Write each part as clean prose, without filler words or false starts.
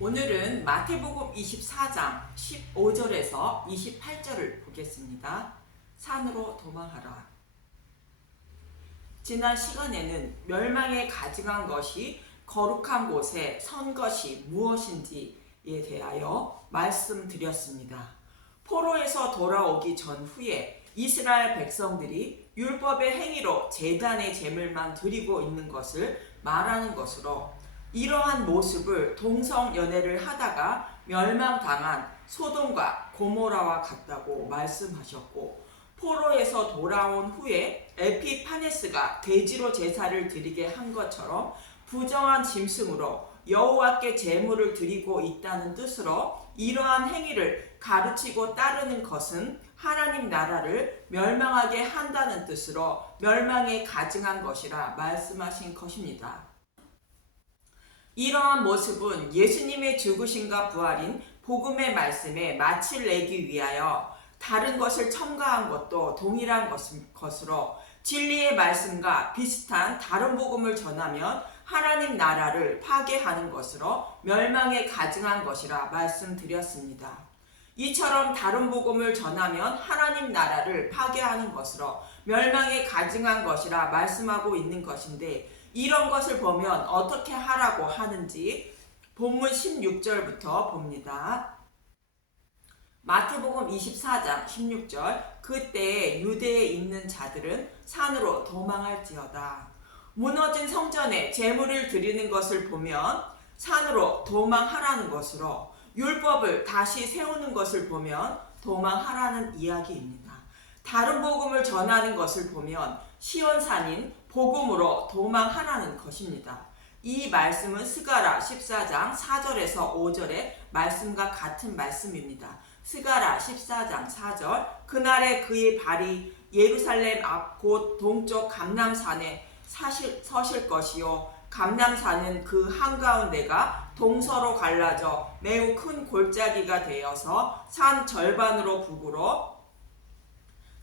오늘은 마태복음 24장 15절에서 28절을 보겠습니다. 산으로 도망하라. 지난 시간에는 멸망에 가증한 것이 거룩한 곳에 선 것이 무엇인지에 대하여 말씀드렸습니다. 포로에서 돌아오기 전후에 이스라엘 백성들이 율법의 행위로 제단의 제물만 드리고 있는 것을 말하는 것으로, 이러한 모습을 동성연애를 하다가 멸망당한 소돔과 고모라와 같다고 말씀하셨고, 포로에서 돌아온 후에 에피파네스가 돼지로 제사를 드리게 한 것처럼 부정한 짐승으로 여호와께 제물을 드리고 있다는 뜻으로, 이러한 행위를 가르치고 따르는 것은 하나님 나라를 멸망하게 한다는 뜻으로 멸망에 가증한 것이라 말씀하신 것입니다. 이러한 모습은 예수님의 죽으심과 부활인 복음의 말씀에 마치를 내기 위하여 다른 것을 첨가한 것도 동일한 것으로, 진리의 말씀과 비슷한 다른 복음을 전하면 하나님 나라를 파괴하는 것으로 멸망에 가증한 것이라 말씀드렸습니다. 이처럼 다른 복음을 전하면 하나님 나라를 파괴하는 것으로 멸망에 가증한 것이라 말씀하고 있는 것인데, 이런 것을 보면 어떻게 하라고 하는지 본문 16절부터 봅니다. 마태복음 24장 16절, 그때 유대에 있는 자들은 산으로 도망할지어다. 무너진 성전에 제물을 드리는 것을 보면 산으로 도망하라는 것으로, 율법을 다시 세우는 것을 보면 도망하라는 이야기입니다. 다른 복음을 전하는 것을 보면 시온산인 복음으로 도망하라는 것입니다. 이 말씀은 스가랴 14장 4절에서 5절의 말씀과 같은 말씀입니다. 스가랴 14장 4절, 그날에 그의 발이 예루살렘 앞 곧 동쪽 감람산에 서실 것이요, 감람산은 그 한가운데가 동서로 갈라져 매우 큰 골짜기가 되어서 산 절반으로 북으로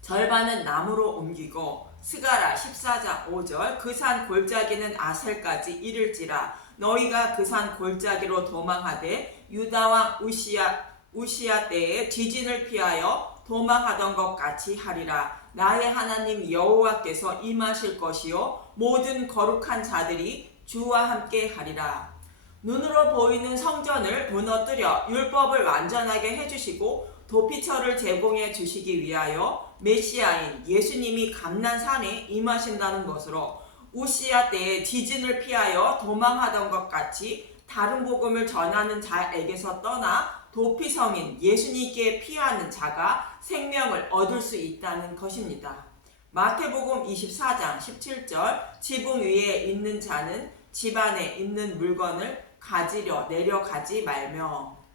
절반은 남으로 옮기고, 스가랴 14장 5절, 그 산 골짜기는 아셀까지 이를지라. 너희가 그 산 골짜기로 도망하되 유다왕 우시야 때에 지진을 피하여 도망하던 것 같이 하리라. 나의 하나님 여호와께서 임하실 것이요, 모든 거룩한 자들이 주와 함께 하리라. 눈으로 보이는 성전을 무너뜨려 율법을 완전하게 해주시고 도피처를 제공해 주시기 위하여 메시아인 예수님이 감난산에 임하신다는 것으로, 우시야 때에 지진을 피하여 도망하던 것 같이 다른 복음을 전하는 자에게서 떠나 도피성인 예수님께 피하는 자가 생명을 얻을 수 있다는 것입니다. 마태복음 24장 17절, 지붕 위에 있는 자는 집 안에 있는 물건을 가지려 내려가지 말며.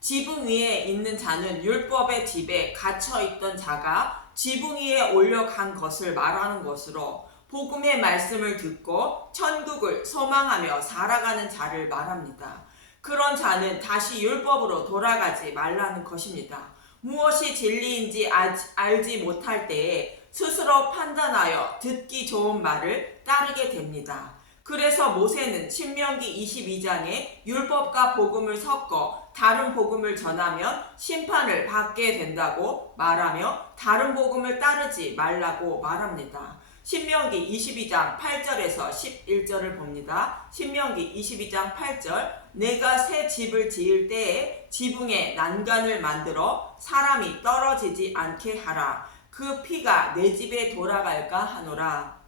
지붕 위에 있는 자는 율법의 집에 갇혀있던 자가 지붕 위에 올려간 것을 말하는 것으로, 복음의 말씀을 듣고 천국을 소망하며 살아가는 자를 말합니다. 그런 자는 다시 율법으로 돌아가지 말라는 것입니다. 무엇이 진리인지 알지 못할 때에 스스로 판단하여 듣기 좋은 말을 따르게 됩니다. 그래서 모세는 신명기 22장에 율법과 복음을 섞어 다른 복음을 전하면 심판을 받게 된다고 말하며 다른 복음을 따르지 말라고 말합니다. 신명기 22장 8절에서 11절을 봅니다. 신명기 22장 8절, 내가 새 집을 지을 때에 지붕에 난간을 만들어 사람이 떨어지지 않게 하라. 그 피가 내 집에 돌아갈까 하노라.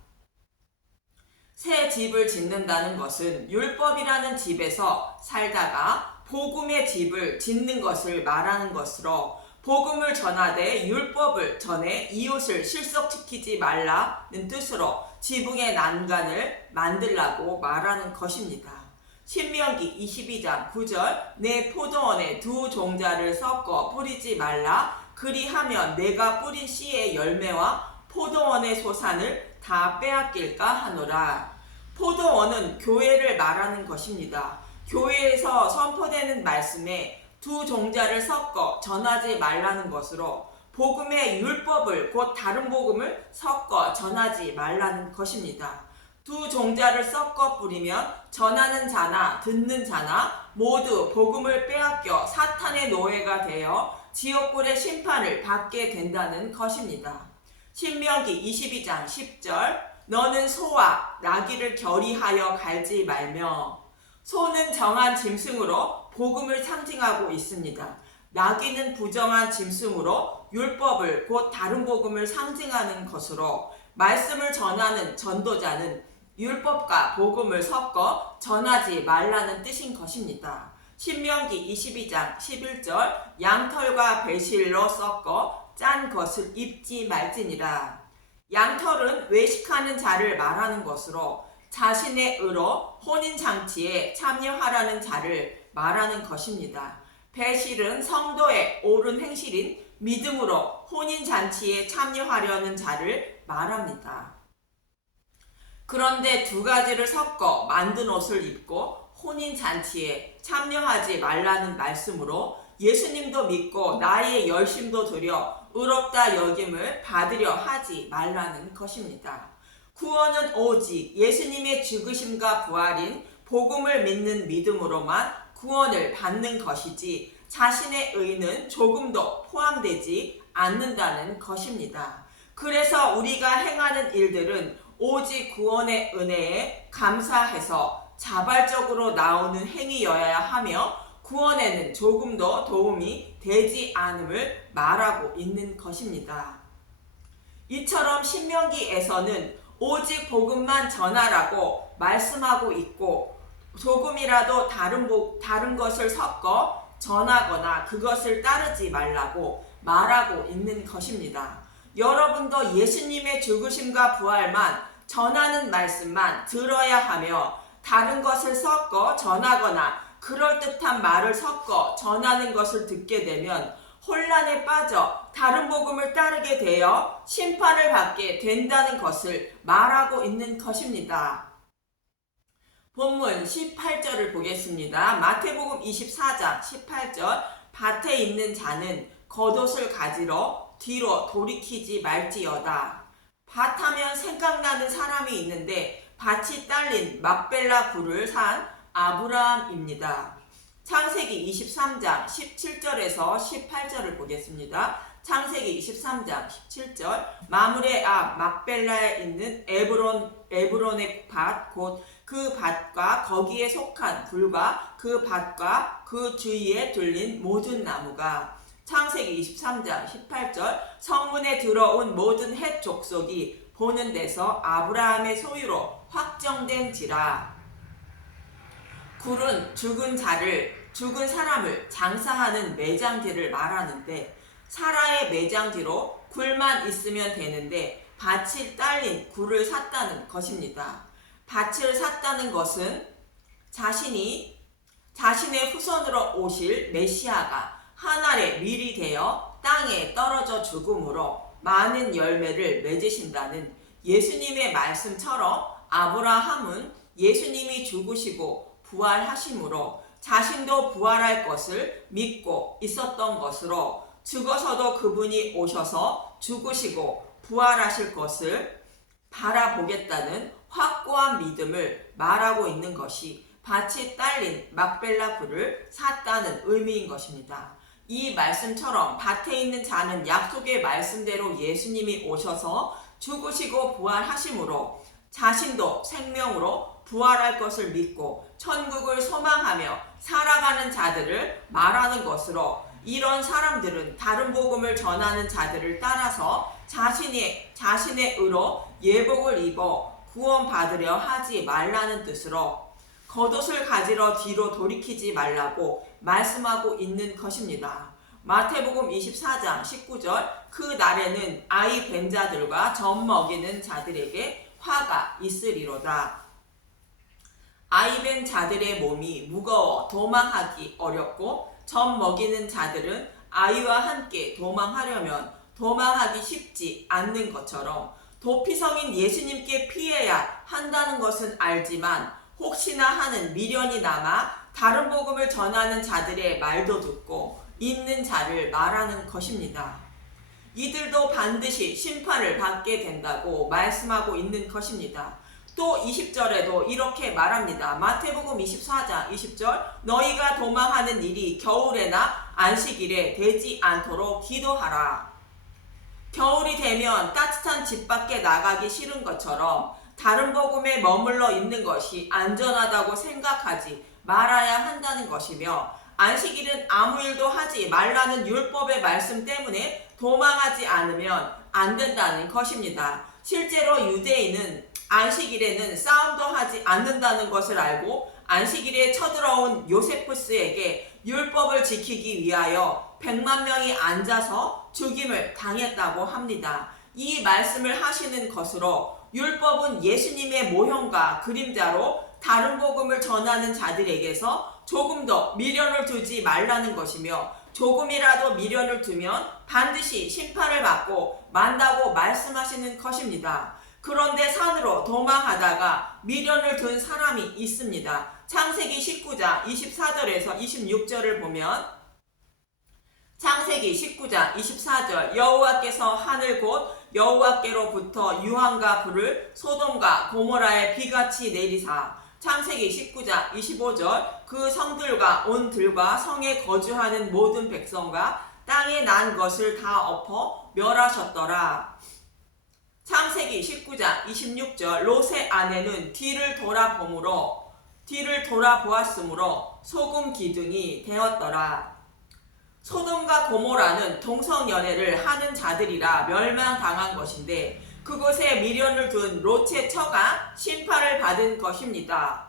새 집을 짓는다는 것은 율법이라는 집에서 살다가 복음의 집을 짓는 것을 말하는 것으로, 복음을 전하되 율법을 전해 이웃을 실속시키지 말라는 뜻으로 지붕의 난간을 만들라고 말하는 것입니다. 신명기 22장 9절, 내 포도원에 두 종자를 섞어 뿌리지 말라. 그리하면 내가 뿌린 씨의 열매와 포도원의 소산을 다 빼앗길까 하노라. 포도원은 교회를 말하는 것입니다. 교회에서 선포되는 말씀에 두 종자를 섞어 전하지 말라는 것으로, 복음의 율법을 곧 다른 복음을 섞어 전하지 말라는 것입니다. 두 종자를 섞어 뿌리면 전하는 자나 듣는 자나 모두 복음을 빼앗겨 사탄의 노예가 되어 지옥불의 심판을 받게 된다는 것입니다. 신명기 22장 10절 너는 소와 나귀를 결의하여 갈지 말며. 소는 정한 짐승으로 복음을 상징하고 있습니다. 나귀는 부정한 짐승으로 율법을 곧 다른 복음을 상징하는 것으로 말씀을 전하는 전도자는 율법과 복음을 섞어 전하지 말라는 뜻인 것입니다. 신명기 22장 11절 양털과 배실로 섞어 짠 것을 입지 말지니라. 양털은 외식하는 자를 말하는 것으로 자신의 의로 혼인잔치에 참여하라는 자를 말하는 것입니다. 배실은 성도의 옳은 행실인 믿음으로 혼인잔치에 참여하려는 자를 말합니다. 그런데 두 가지를 섞어 만든 옷을 입고 혼인잔치에 참여하지 말라는 말씀으로 예수님도 믿고 나의 열심도 들여 의롭다 여김을 받으려 하지 말라는 것입니다. 구원은 오직 예수님의 죽으심과 부활인 복음을 믿는 믿음으로만 구원을 받는 것이지 자신의 의는 조금도 포함되지 않는다는 것입니다. 그래서 우리가 행하는 일들은 오직 구원의 은혜에 감사해서 자발적으로 나오는 행위여야 하며 구원에는 조금도 도움이 되지 않음을 말하고 있는 것입니다. 이처럼 신명기에서는 오직 복음만 전하라고 말씀하고 있고 조금이라도 다른 것을 섞어 전하거나 그것을 따르지 말라고 말하고 있는 것입니다. 여러분도 예수님의 죽으심과 부활만 전하는 말씀만 들어야 하며 다른 것을 섞어 전하거나 그럴듯한 말을 섞어 전하는 것을 듣게 되면 혼란에 빠져 다른 복음을 따르게 되어 심판을 받게 된다는 것을 말하고 있는 것입니다. 본문 18절을 보겠습니다. 마태복음 24장 18절 밭에 있는 자는 겉옷을 가지러 뒤로 돌이키지 말지어다. 밭하면 생각나는 사람이 있는데 밭이 딸린 막벨라 굴을 산 아브라함입니다. 창세기 23장 17절에서 18절을 보겠습니다. 창세기 23장 17절 마므레 앞 막벨라에 있는 에브론의 밭 곧 그 밭과 거기에 속한 굴과 그 밭과 그 주위에 둘린 모든 나무가 창세기 23장 18절 성문에 들어온 모든 헷 족속이 보는 데서 아브라함의 소유로 확정된지라. 굴은 죽은 사람을 장사하는 매장지를 말하는데 사라의 매장지로 굴만 있으면 되는데 밭이 딸린 굴을 샀다는 것입니다. 밭을 샀다는 것은 자신의 후손으로 오실 메시아가 한 알의 밀이 되어 땅에 떨어져 죽음으로 많은 열매를 맺으신다는 예수님의 말씀처럼 아브라함은 예수님이 죽으시고 부활하심으로 자신도 부활할 것을 믿고 있었던 것으로 죽어서도 그분이 오셔서 죽으시고 부활하실 것을 바라보겠다는 확고한 믿음을 말하고 있는 것이 밭이 딸린 막벨라 굴을 샀다는 의미인 것입니다. 이 말씀처럼 밭에 있는 자는 약속의 말씀대로 예수님이 오셔서 죽으시고 부활하심으로 자신도 생명으로 부활할 것을 믿고 천국을 소망하며 살아가는 자들을 말하는 것으로 이런 사람들은 다른 복음을 전하는 자들을 따라서 자신의 의로 예복을 입어 구원받으려 하지 말라는 뜻으로 겉옷을 가지러 뒤로 돌이키지 말라고 말씀하고 있는 것입니다. 마태복음 24장 19절 그 날에는 아이 뵌 자들과 젖 먹이는 자들에게 화가 있으리로다. 아이 뵌 자들의 몸이 무거워 도망하기 어렵고 젖 먹이는 자들은 아이와 함께 도망하려면 도망하기 쉽지 않는 것처럼 도피성인 예수님께 피해야 한다는 것은 알지만 혹시나 하는 미련이 남아 다른 복음을 전하는 자들의 말도 듣고 있는 자를 말하는 것입니다. 이들도 반드시 심판을 받게 된다고 말씀하고 있는 것입니다. 또 20절에도 이렇게 말합니다. 마태복음 24장 20절 너희가 도망하는 일이 겨울에나 안식일에 되지 않도록 기도하라. 겨울이 되면 따뜻한 집 밖에 나가기 싫은 것처럼 다른 복음에 머물러 있는 것이 안전하다고 생각하지 말아야 한다는 것이며 안식일은 아무 일도 하지 말라는 율법의 말씀 때문에 도망하지 않으면 안 된다는 것입니다. 실제로 유대인은 안식일에는 싸움도 하지 않는다는 것을 알고 안식일에 쳐들어온 요세푸스에게 율법을 지키기 위하여 100만 명이 앉아서 죽임을 당했다고 합니다. 이 말씀을 하시는 것으로 율법은 예수님의 모형과 그림자로 다른 복음을 전하는 자들에게서 조금 더 미련을 두지 말라는 것이며 조금이라도 미련을 두면 반드시 심판을 받고 만다고 말씀하시는 것입니다. 그런데 산으로 도망하다가 미련을 둔 사람이 있습니다. 창세기 19장 24절에서 26절을 보면 창세기 19장 24절 여호와께서 하늘 곧 여호와께로부터 유황과 불을 소돔과 고모라에 비같이 내리사 창세기 19장 25절 그 성들과 온 들과 성에 거주하는 모든 백성과 땅에 난 것을 다 엎어 멸하셨더라. 창세기 19장 26절 롯의 아내는 뒤를 돌아보았으므로 소금 기둥이 되었더라. 소돔과 고모라는 동성연애를 하는 자들이라 멸망당한 것인데 그곳에 미련을 둔 롯의 처가 심판을 받은 것입니다.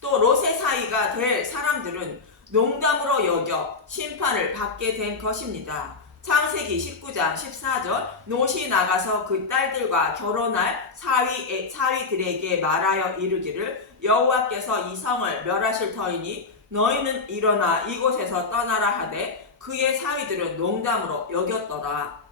또 롯의 사이가 될 사람들은 농담으로 여겨 심판을 받게 된 것입니다. 창세기 19장 14절 롯이 나가서 그 딸들과 결혼할 사위들에게 말하여 이르기를 여호와께서 이 성을 멸하실 터이니 너희는 일어나 이곳에서 떠나라 하되 그의 사위들은 농담으로 여겼더라.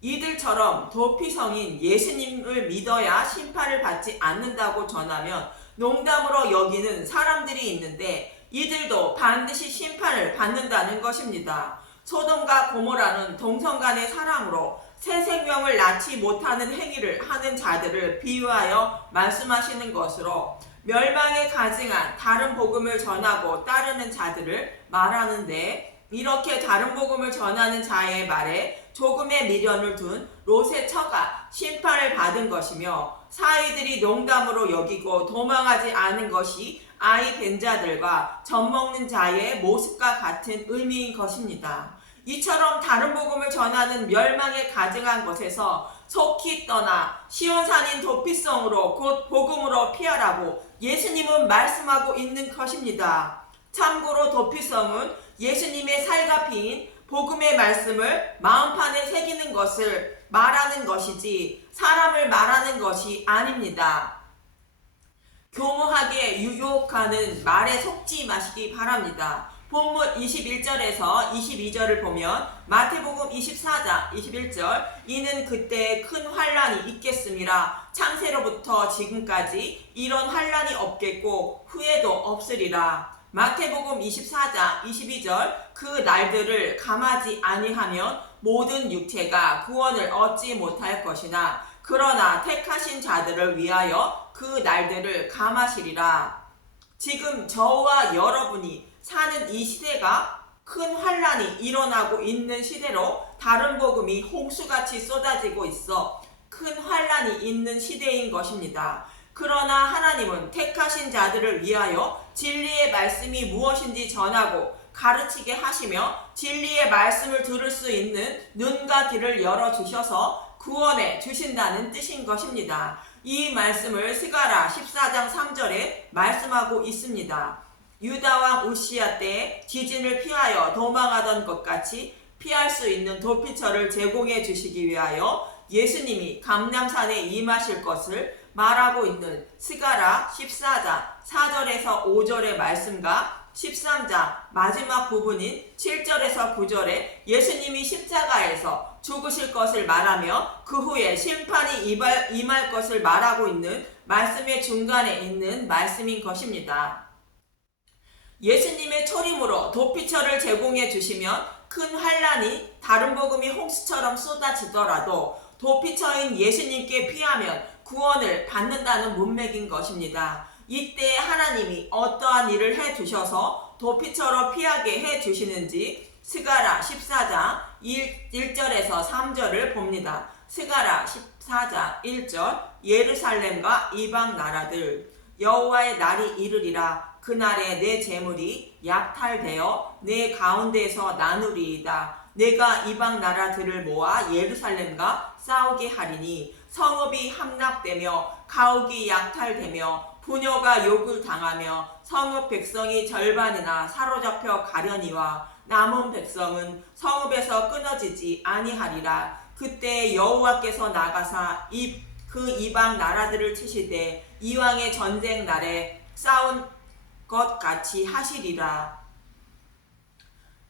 이들처럼 도피성인 예수님을 믿어야 심판을 받지 않는다고 전하면 농담으로 여기는 사람들이 있는데 이들도 반드시 심판을 받는다는 것입니다. 소돔과 고모라는 동성 간의 사랑으로 새 생명을 낳지 못하는 행위를 하는 자들을 비유하여 말씀하시는 것으로 멸망에 가증한 다른 복음을 전하고 따르는 자들을 말하는데 이렇게 다른 복음을 전하는 자의 말에 조금의 미련을 둔 롯의 처가 심판을 받은 것이며 사위들이 농담으로 여기고 도망하지 않은 것이 아이 뵌 자들과 젖먹는 자의 모습과 같은 의미인 것입니다. 이처럼 다른 복음을 전하는 멸망에 가증한 것에서 속히 떠나 시온산인 도피성으로 곧 복음으로 피하라고 예수님은 말씀하고 있는 것입니다. 참고로 도피성은 예수님의 살갑이인 복음의 말씀을 마음판에 새기는 것을 말하는 것이지 사람을 말하는 것이 아닙니다. 교묘하게 유혹하는 말에 속지 마시기 바랍니다. 본문 21절에서 22절을 보면 마태복음 24장 21절 이는 그때 큰 환란이 있겠음이라 창세로부터 지금까지 이런 환란이 없겠고 후에도 없으리라. 마태복음 24장 22절 그 날들을 감하지 아니하면 모든 육체가 구원을 얻지 못할 것이나 그러나 택하신 자들을 위하여 그 날들을 감하시리라. 지금 저와 여러분이 사는 이 시대가 큰 환란이 일어나고 있는 시대로 다른 복음이 홍수같이 쏟아지고 있어 큰 환란이 있는 시대인 것입니다. 그러나 하나님은 택하신 자들을 위하여 진리의 말씀이 무엇인지 전하고 가르치게 하시며 진리의 말씀을 들을 수 있는 눈과 귀를 열어주셔서 구원해 주신다는 뜻인 것입니다. 이 말씀을 스가랴 14장 3절에 말씀하고 있습니다. 유다왕 우시야 때 지진을 피하여 도망하던 것 같이 피할 수 있는 도피처를 제공해 주시기 위하여 예수님이 감람산에 임하실 것을 말하고 있는 스가랴 14장 4절에서 5절의 말씀과 13장 마지막 부분인 7절에서 9절에 예수님이 십자가에서 죽으실 것을 말하며 그 후에 심판이 임할 것을 말하고 있는 말씀의 중간에 있는 말씀인 것입니다. 예수님의 초림으로 도피처를 제공해 주시면 큰 환란이 다른 복음이 홍수처럼 쏟아지더라도 도피처인 예수님께 피하면 구원을 받는다는 문맥인 것입니다. 이때 하나님이 어떠한 일을 해주셔서 도피처로 피하게 해주시는지 스가랴 14장 1절에서 3절을 봅니다. 스가랴 14장 1절 예루살렘과 이방 나라들 여호와의 날이 이르리라. 그날에 내 재물이 약탈되어 내 가운데서 나누리이다. 내가 이방 나라들을 모아 예루살렘과 싸우게 하리니 성읍이 함락되며 가옥이 약탈되며 부녀가 욕을 당하며 성읍 백성이 절반이나 사로잡혀 가려니와 남은 백성은 성읍에서 끊어지지 아니하리라. 그때 여호와께서 나가사 그 이방 나라들을 치시되 이왕의 전쟁 날에 싸운 것 같이 하시리라.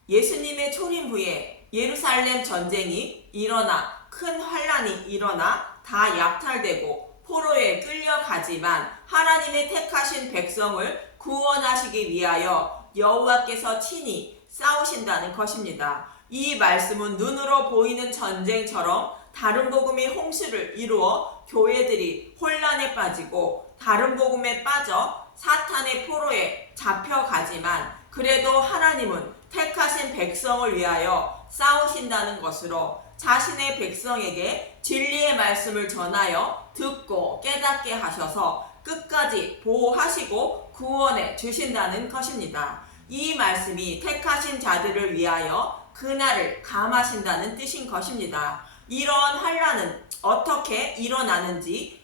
예수님의 초림 후에 예루살렘 전쟁이 일어나 큰 환란이 일어나 다 약탈되고 포로에 끌려가지만 하나님의 택하신 백성을 구원하시기 위하여 여호와께서 친히 싸우신다는 것입니다. 이 말씀은 눈으로 보이는 전쟁처럼 다른 복음이 홍수를 이루어 교회들이 혼란에 빠지고 다른 복음에 빠져 사탄의 포로에 잡혀가지만 그래도 하나님은 택하신 백성을 위하여 싸우신다는 것으로 자신의 백성에게 진리의 말씀을 전하여 듣고 깨닫게 하셔서 끝까지 보호하시고 구원해 주신다는 것입니다. 이 말씀이 택하신 자들을 위하여 그날을 감하신다는 뜻인 것입니다. 이러한 환란은 어떻게 일어나는지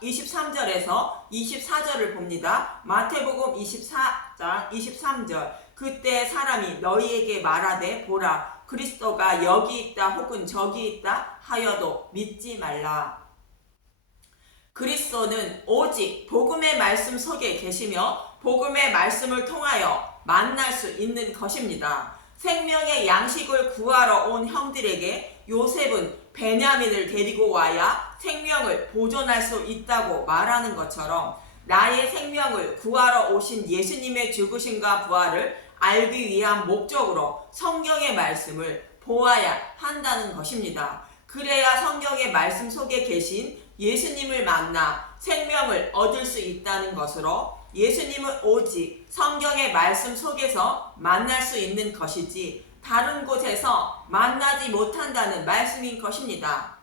23절에서 24절을 봅니다. 마태복음 24장 23절 그때 사람이 너희에게 말하되 보라 그리스도가 여기 있다 혹은 저기 있다 하여도 믿지 말라. 그리스도는 오직 복음의 말씀 속에 계시며 복음의 말씀을 통하여 만날 수 있는 것입니다. 생명의 양식을 구하러 온 형들에게 요셉은 베냐민을 데리고 와야 생명을 보존할 수 있다고 말하는 것처럼 나의 생명을 구하러 오신 예수님의 죽으심과 부활을 알기 위한 목적으로 성경의 말씀을 보아야 한다는 것입니다. 그래야 성경의 말씀 속에 계신 예수님을 만나 생명을 얻을 수 있다는 것으로 예수님은 오직 성경의 말씀 속에서 만날 수 있는 것이지 다른 곳에서 만나지 못한다는 말씀인 것입니다.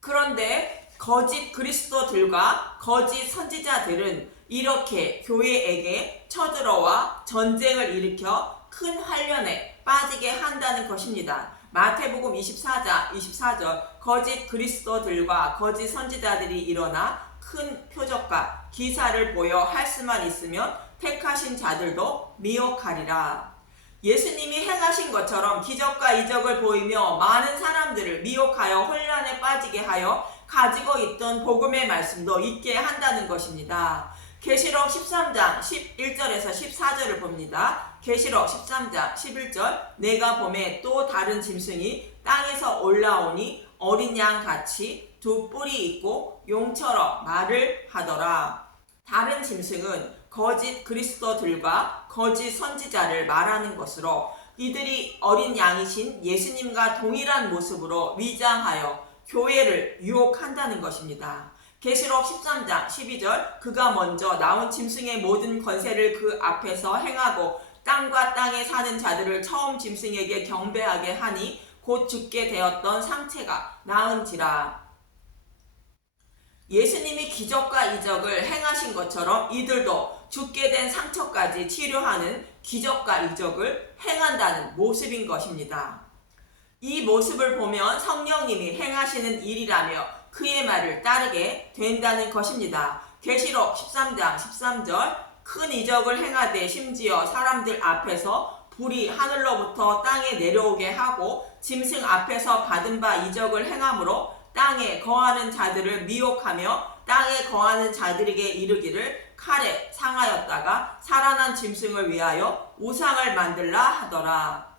그런데 거짓 그리스도들과 거짓 선지자들은 이렇게 교회에게 쳐들어와 전쟁을 일으켜 큰 환란에 빠지게 한다는 것입니다. 마태복음 24장 24절 거짓 그리스도들과 거짓 선지자들이 일어나 큰 표적과 기사를 보여 할 수만 있으면 택하신 자들도 미혹하리라. 예수님이 행하신 것처럼 기적과 이적을 보이며 많은 사람들을 미혹하여 혼란에 빠지게 하여 가지고 있던 복음의 말씀도 잊게 한다는 것입니다. 계시록 13장 11절에서 14절을 봅니다. 계시록 13장 11절 내가 보매 또 다른 짐승이 땅에서 올라오니 어린 양 같이 두 뿔이 있고 용처럼 말을 하더라. 다른 짐승은 거짓 그리스도들과 거짓 선지자를 말하는 것으로 이들이 어린 양이신 예수님과 동일한 모습으로 위장하여 교회를 유혹한다는 것입니다. 계시록 13장 12절 그가 먼저 나온 짐승의 모든 권세를 그 앞에서 행하고 땅과 땅에 사는 자들을 처음 짐승에게 경배하게 하니 곧 죽게 되었던 상체가 나은지라. 예수님이 기적과 이적을 행하신 것처럼 이들도 죽게 된 상처까지 치료하는 기적과 이적을 행한다는 모습인 것입니다. 이 모습을 보면 성령님이 행하시는 일이라며 그의 말을 따르게 된다는 것입니다. 계시록 13장 13절 큰 이적을 행하되 심지어 사람들 앞에서 불이 하늘로부터 땅에 내려오게 하고 짐승 앞에서 받은 바 이적을 행함으로 땅에 거하는 자들을 미혹하며 땅에 거하는 자들에게 이르기를 칼에 상하였다가 살아난 짐승을 위하여 우상을 만들라 하더라.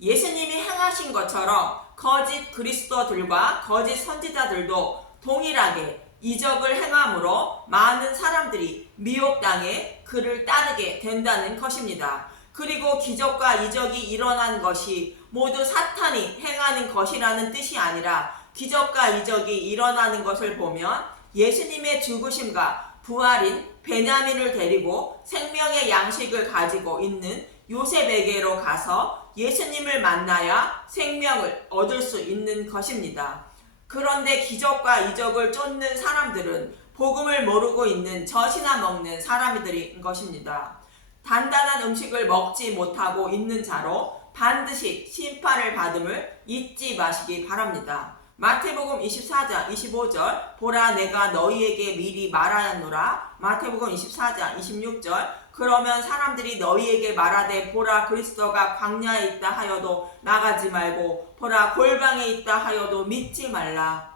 예수님이 행하신 것처럼 거짓 그리스도들과 거짓 선지자들도 동일하게 이적을 행함으로 많은 사람들이 미혹당해 그를 따르게 된다는 것입니다. 그리고 기적과 이적이 일어난 것이 모두 사탄이 행하는 것이라는 뜻이 아니라 기적과 이적이 일어나는 것을 보면 예수님의 죽으심과 부활인 베냐민을 데리고 생명의 양식을 가지고 있는 요셉에게로 가서 예수님을 만나야 생명을 얻을 수 있는 것입니다. 그런데 기적과 이적을 쫓는 사람들은 복음을 모르고 있는 젖이나 먹는 사람들인 것입니다. 단단한 음식을 먹지 못하고 있는 자로 반드시 심판을 받음을 잊지 마시기 바랍니다. 마태복음 24장 25절 보라 내가 너희에게 미리 말하였노라. 마태복음 24장 26절 그러면 사람들이 너희에게 말하되 보라 그리스도가 광야에 있다 하여도 나가지 말고 보라 골방에 있다 하여도 믿지 말라.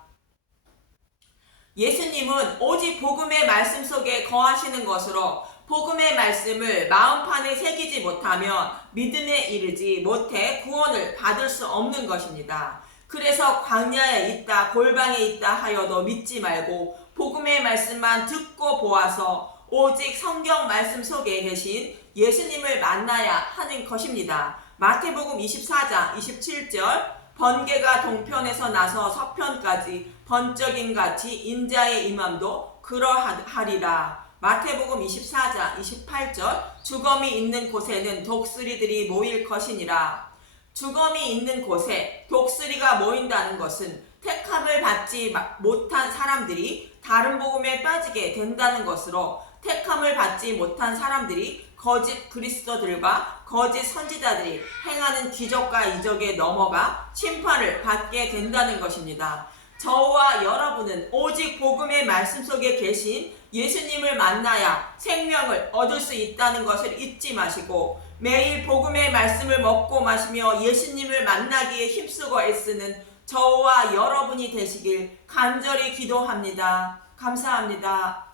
예수님은 오직 복음의 말씀 속에 거하시는 것으로 복음의 말씀을 마음판에 새기지 못하면 믿음에 이르지 못해 구원을 받을 수 없는 것입니다. 그래서 광야에 있다 골방에 있다 하여도 믿지 말고 복음의 말씀만 듣고 보아서 오직 성경 말씀 속에 계신 예수님을 만나야 하는 것입니다. 마태복음 24장 27절 번개가 동편에서 나서 서편까지 번쩍임 같이 인자의 임함도 그러하리라. 마태복음 24장 28절 주검이 있는 곳에는 독수리들이 모일 것이니라. 주검이 있는 곳에 독수리가 모인다는 것은 택함을 받지 못한 사람들이 다른 복음에 빠지게 된다는 것으로 택함을 받지 못한 사람들이 거짓 그리스도들과 거짓 선지자들이 행하는 기적과 이적에 넘어가 심판을 받게 된다는 것입니다. 저와 여러분은 오직 복음의 말씀 속에 계신 예수님을 만나야 생명을 얻을 수 있다는 것을 잊지 마시고 매일 복음의 말씀을 먹고 마시며 예수님을 만나기에 힘쓰고 애쓰는 저와 여러분이 되시길 간절히 기도합니다. 감사합니다.